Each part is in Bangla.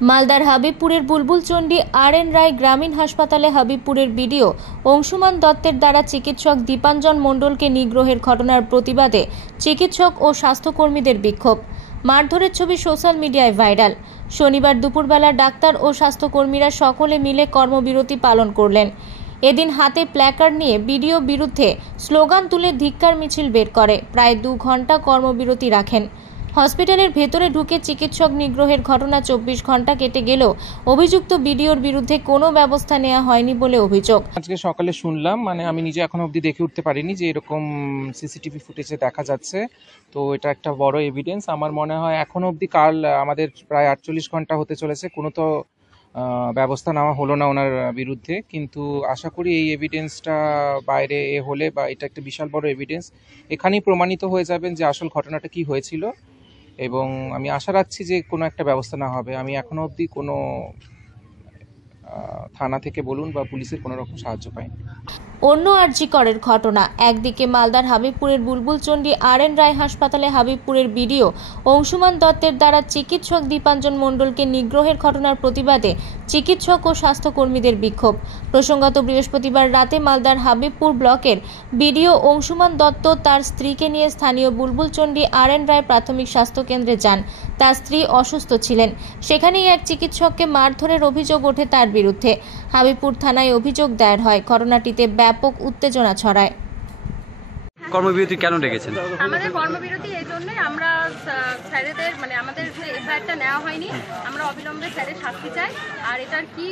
মালদার হাবিবপুরের বুলবুলচন্ডী আর.এন. রায় গ্রামীণ হাসপাতালে হাবিবপুরের বিডিও অংশুমান দত্তের দ্বারা চিকিৎসক দীপাঞ্জন মণ্ডলকে নিগ্রহের ঘটনার প্রতিবাদে চিকিৎসক ও স্বাস্থ্যকর্মীদের বিক্ষোভ। মারধরের ছবি সোশ্যাল মিডিয়ায় ভাইরাল। শনিবার দুপুরবেলা ডাক্তার ও স্বাস্থ্যকর্মীরা সকলে মিলে কর্মবিরতি পালন করলেন। এদিন হাতে প্ল্যাকার্ড নিয়ে বিডিও বিরুদ্ধে স্লোগান তুলে ধিক্কার মিছিল বের করে প্রায় 2 ঘন্টা কর্মবিরতি রাখেন। হসপিটালের ভেতরে ঢুকে চিকিৎসক নিগ্রহের ঘটনা 24 ঘন্টা কেটে গেলেও অভিযুক্ত বিডিওর বিরুদ্ধে কোনো ব্যবস্থা নেওয়া হয়নি বলে অভিযোগ। আজকে সকালে শুনলাম, আমি নিজে এখনো অবধি দেখে উঠতে পারিনি যে এরকম সিসিটিভি ফুটেজে দেখা যাচ্ছে। তো এটা একটা বড় এভিডেন্স। আমার মনে হয় এখনো অবধি কাল আমাদের প্রায় 48 ঘন্টা হতে চলেছে, কোনো তো ব্যবস্থা নেওয়া হলো না ওনার বিরুদ্ধে। কিন্তু আশা করি এই এভিডেন্সটা বাইরে হলে বা এটা একটা বিশাল বড় এভিডেন্স, এখানেই প্রমাণিত হয়ে যাবেন যে আসল ঘটনাটা কি হয়েছিল। এবং আমি আশা রাখছি যে কোনো একটা ব্যবস্থা না হবে। আমি এখনো অবধি কোনো থানা থেকে বলুন বা পুলিশের কোনো রকম সাহায্য পাইনি। অন্য আরজিকরের ঘটনা। একদিকে মালদার হাবিবপুরের বুলবুলচন্ডী আর.এন. রায় হাসপাতালে হাবিবপুরের বিডিও অংশুমান দত্তের দ্বারা চিকিৎসক দীপাঞ্জন মণ্ডলকে নিগ্রহের ঘটনার প্রতিবাদে চিকিৎসক ও স্বাস্থ্যকর্মীদের বিক্ষোভ। প্রসঙ্গত বৃহস্পতিবার রাতে মালদার হাবিবপুর ব্লকের বিডিও অংশুমান দত্ত তার স্ত্রীকে নিয়ে স্থানীয় বুলবুলচন্ডী আর.এন. রায় প্রাথমিক স্বাস্থ্যকেন্দ্রে যান। তার স্ত্রী অসুস্থ ছিলেন। সেখানেই এক চিকিৎসককে মারধরের অভিযোগ ওঠে তার বিরুদ্ধে। হাবিবপুর থানায় অভিযোগ দায়ের হয়। ঘটনাটিতে ব্যাপক উত্তেজনা ছড়ায়। কর্মবিরতি কেন ডেকেছেন? আমাদের কর্মবিরতি এই জন্যই, আমরা স্যারেদের আমাদের যে এফআইআরটা নেওয়া হয়নি, আমরা অবিলম্বে স্যারের শাস্তি চাই। আর এটার কি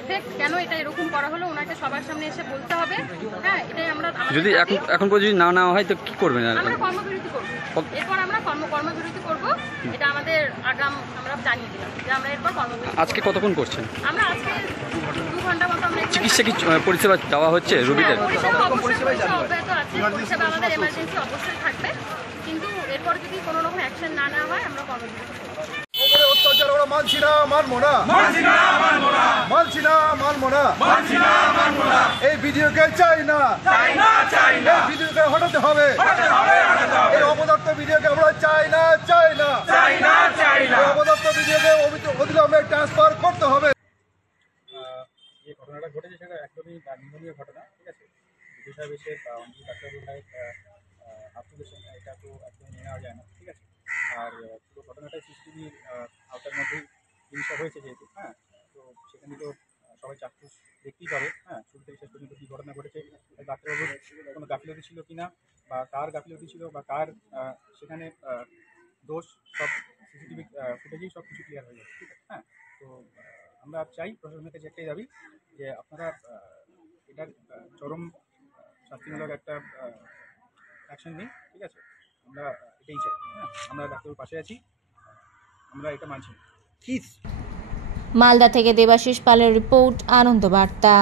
এফেক্ট, কেন এটা এরকম করা হলো, ওনাকে সবার সামনে এসে বলতে হবে। হ্যাঁ, এটাই আমরা। যদি এখন পর্যন্ত না নেওয়া হয় তো কি করবেন? আমরা কর্মবিরতি করবো। এরপর আমরা কর্মবিরতি করবো। এটা আমাদের আগাম আমরা জানিয়ে দিলাম যে আমরা এরপর কর্মবিরতি। আজকে কতক্ষণ করছেন? আমরা আজকে 2 ঘন্টা মতো। আমরা চিকিৎসা কি পরিষেবা দেওয়া হচ্ছে রোগীদের? পরিষেবা অব্যাহত আছে। পরিষেবা আমাদের এমার্জেন্সি অবশ্যই থাকবে, কিন্তু এরপর যদি কোনো রকম অ্যাকশন না নেওয়া হয় আমরা কর্মবিরতি করব। অত্যাচার আমরা মানছি না, মানবো না, মানছি না, মানবো না, মানছি না, মানবো না, মানছি না, মানবো না। এই ভিডিওকে চাই না, চাই না, চাই না। এই ভিডিওকে হটাতে হবে, হটাতে হবে, হটাতে হবে। এই অপদার্থ ভিডিওকে আমরা চাই না, চাই না, চাই না, চাই না। এই অপদার্থ ভিডিওকে অবিলম্বে ট্রান্সফার করতে হবে। যে ঘটনাটা ঘটেছে সেটা একদমই নিন্দনীয় ঘটনা, ঠিক আছে। বিডিও সাহেব এসে ডাক্তারবাবু সাহেব অ্যাপ্লিকেশন, এটা তো একদম মেনে নেওয়া যায় না, ঠিক আছে। আর পুরো ঘটনাটাই সিসিটিভির আওতার মধ্যেই জিনিসটা হয়েছে যেহেতু, হ্যাঁ, তো সেখানে তো সবাই চাক্ষুষ দেখতেই পাবে, হ্যাঁ, শুরু থেকে শেষ পর্যন্ত কী ঘটনা ঘটেছে। ডাক্তারবাবুর কোনো গাফিলতি ছিল কি না, বা কার গাফিলতি ছিল, বা কার সেখানে দোষ, সব সিসিটিভি ফুটেজেই সব কিছু ক্লিয়ার হয়ে যাবে, ঠিক আছে। হ্যাঁ, তো আমরা চাই প্রশাসনের কাছে একটাই দাবি যে আপনারা এটার চরম শাস্তিমূলক একটা অ্যাকশন নিন, ঠিক আছে। আমরা এটাই চাই। হ্যাঁ, আমরা ডাক্তারের পাশে আছি, আমরা এটা মানছি। মালদা থেকে দেবাশিস পালের রিপোর্ট, আনন্দ বার্তা।